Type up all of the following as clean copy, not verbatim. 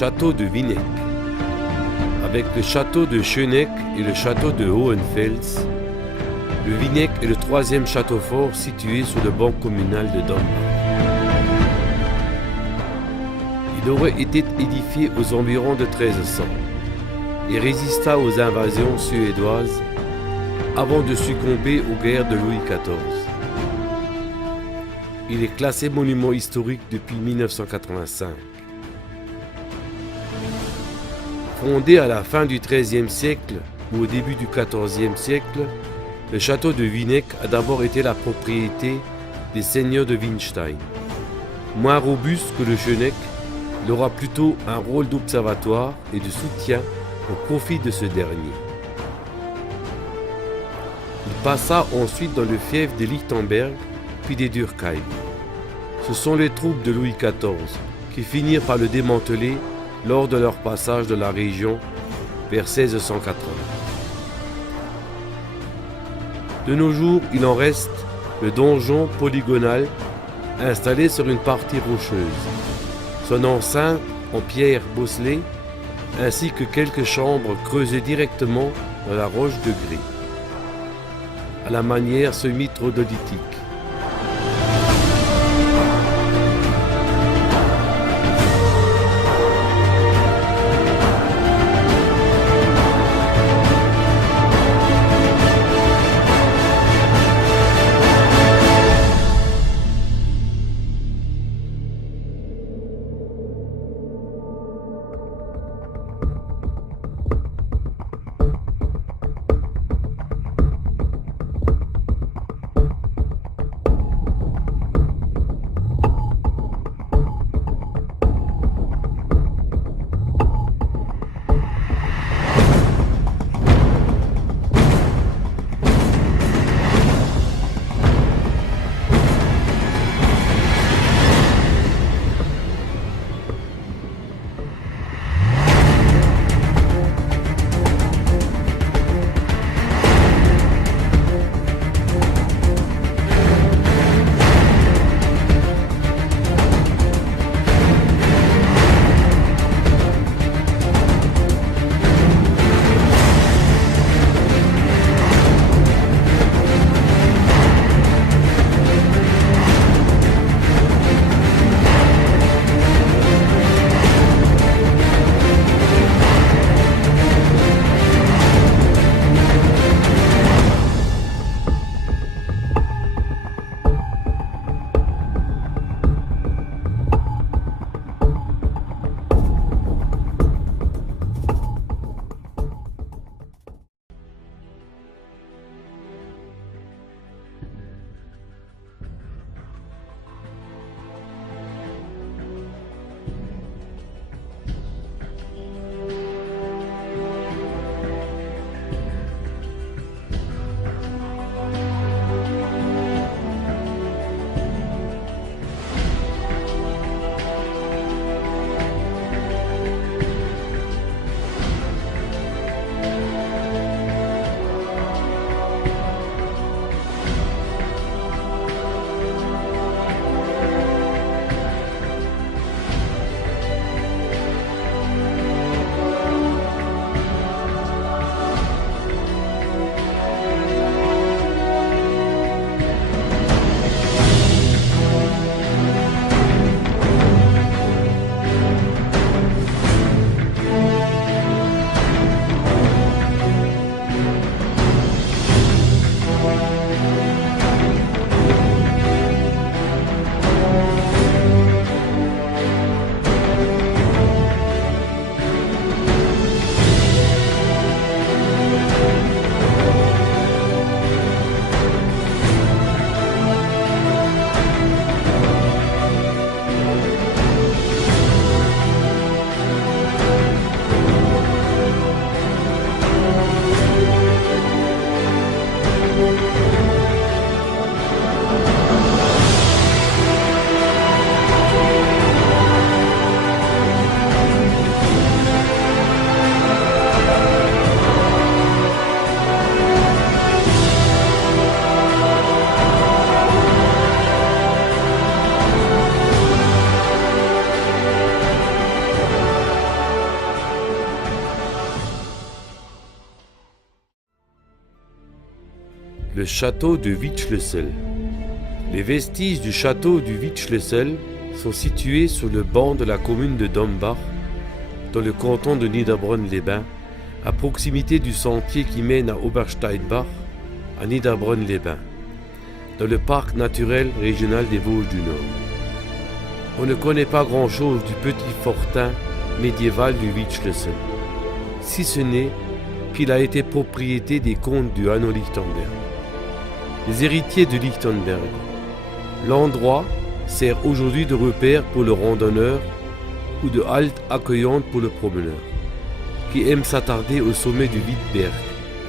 château de Winneck. Avec le château de Schöneck et le château de Hohenfels, le Winneck est le troisième château fort situé sur le banc communal de Dambach. Il aurait été édifié aux environs de 1300 et résista aux invasions suédoises avant de succomber aux guerres de Louis XIV. Il est classé monument historique depuis 1985. Fondé à la fin du XIIIe siècle ou au début du XIVe siècle, le château de Winneck a d'abord été la propriété des seigneurs de Winstein. Moins robuste que le Schöneck, il aura plutôt un rôle d'observatoire et de soutien au profit de ce dernier. Il passa ensuite dans le fief des Lichtenberg puis des Durkheim. Ce sont les troupes de Louis XIV qui finirent par le démanteler lors de leur passage de la région vers 1680. De nos jours, il en reste le donjon polygonal installé sur une partie rocheuse, son enceinte en pierre bosselée, ainsi que quelques chambres creusées directement dans la roche de grès, à la manière semi-troglodytique. Le château de Wittschlössl. Les vestiges du château du Wittschlössl sont situés sur le banc de la commune de Dombach, dans le canton de Niederbronn-les-Bains, à proximité du sentier qui mène à Obersteinbach, à Niederbronn-les-Bains, dans le parc naturel régional des Vosges du Nord. On ne connaît pas grand-chose du petit fortin médiéval du Wittschlössl, si ce n'est qu'il a été propriété des comtes du Hanau-Lichtenberg, les héritiers de Lichtenberg. L'endroit sert aujourd'hui de repère pour le randonneur ou de halte accueillante pour le promeneur, qui aime s'attarder au sommet du Wittberg,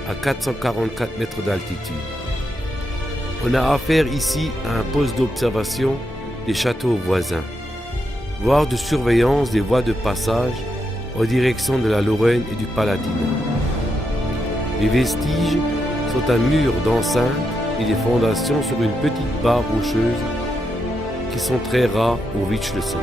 à 444 mètres d'altitude. On a affaire ici à un poste d'observation des châteaux voisins, voire de surveillance des voies de passage en direction de la Lorraine et du Palatinat. Les vestiges sont un mur d'enceinte et des fondations sur une petite barre rocheuse qui sont très rares au Wittschlössl.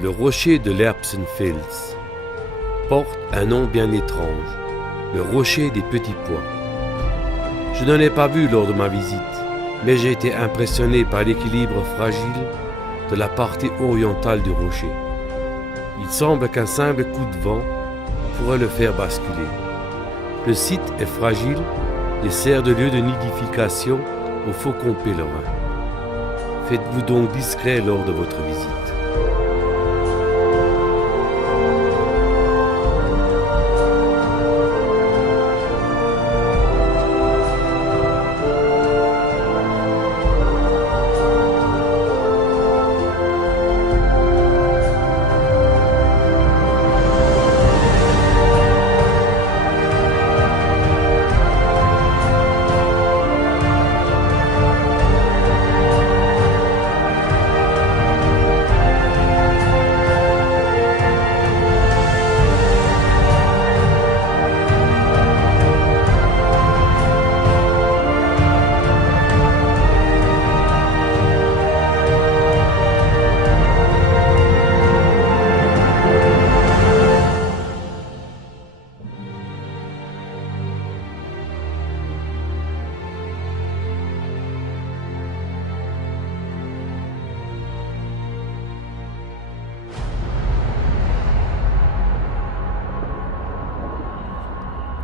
Le rocher de l'Erbsenfels porte un nom bien étrange, le rocher des petits pois. Je n'en ai pas vu lors de ma visite, mais j'ai été impressionné par l'équilibre fragile de la partie orientale du rocher. Il semble qu'un simple coup de vent pourrait le faire basculer. Le site est fragile et sert de lieu de nidification aux faucons pèlerins. Faites-vous donc discret lors de votre visite.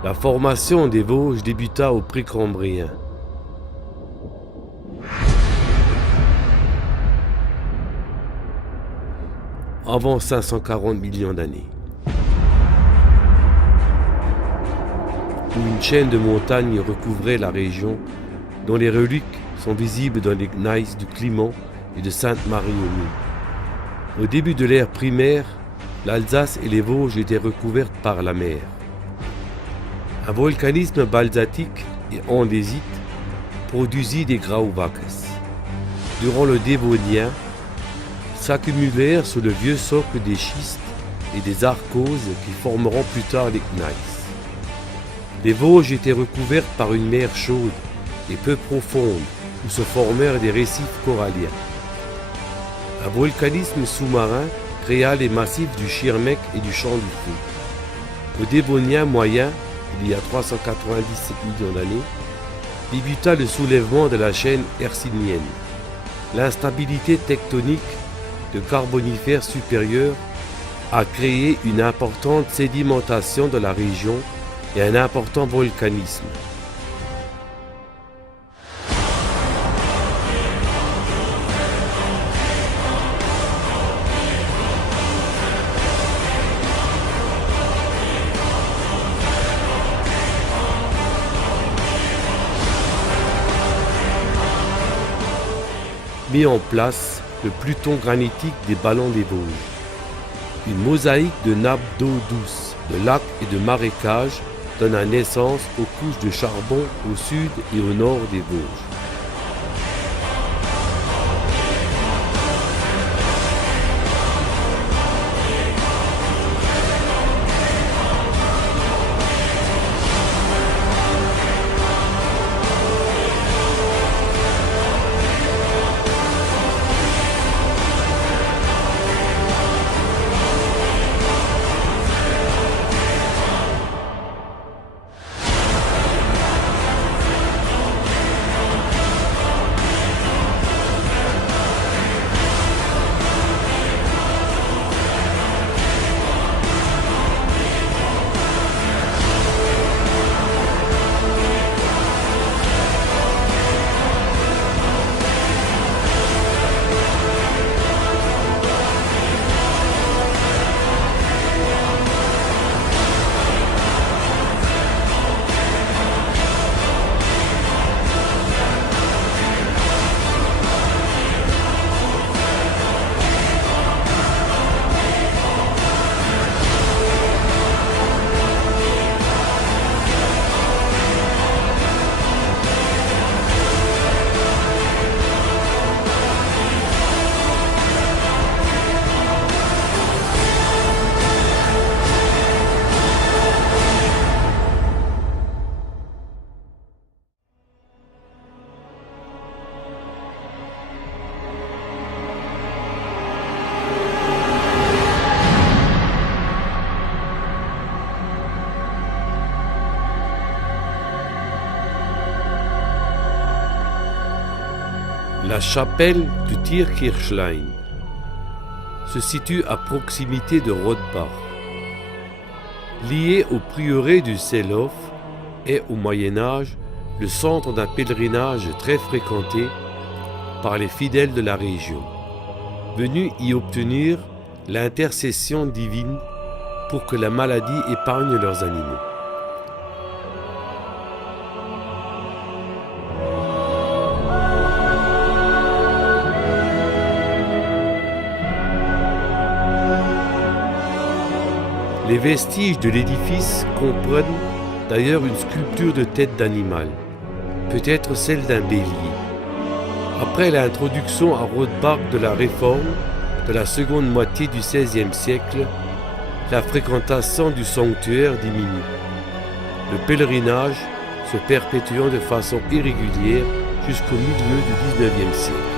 La formation des Vosges débuta au Précambrien, avant 540 millions d'années, où une chaîne de montagnes recouvrait la région, dont les reliques sont visibles dans les gneiss du Clément et de Sainte-Marie-aux-Mines. Au début de l'ère primaire, l'Alsace et les Vosges étaient recouvertes par la mer. Un volcanisme basaltique et andésite produisit des Grauwackes. Durant le Dévonien, s'accumulèrent sur le vieux socle des schistes et des arkoses qui formeront plus tard les gneiss. Les Vosges étaient recouvertes par une mer chaude et peu profonde où se formèrent des récifs coralliens. Un volcanisme sous-marin créa les massifs du Schirmeck et du Champ du Fou. Au Dévonien moyen, il y a 397 millions d'années, débuta le soulèvement de la chaîne hercynienne. L'instabilité tectonique de Carbonifère supérieur a créé une importante sédimentation de la région et un important volcanisme. Mis en place le Pluton granitique des Ballons des Vosges. Une mosaïque de nappes d'eau douce, de lacs et de marécages donna naissance aux couches de charbon au sud et au nord des Vosges. La chapelle du Tierkirchlein se situe à proximité de Rothbach. Liée au prieuré du Seelof, est au Moyen Âge le centre d'un pèlerinage très fréquenté par les fidèles de la région, venus y obtenir l'intercession divine pour que la maladie épargne leurs animaux. Les vestiges de l'édifice comprennent d'ailleurs une sculpture de tête d'animal, peut-être celle d'un bélier. Après l'introduction à Rothbach de la Réforme de la seconde moitié du XVIe siècle, la fréquentation du sanctuaire diminue, le pèlerinage se perpétuant de façon irrégulière jusqu'au milieu du XIXe siècle.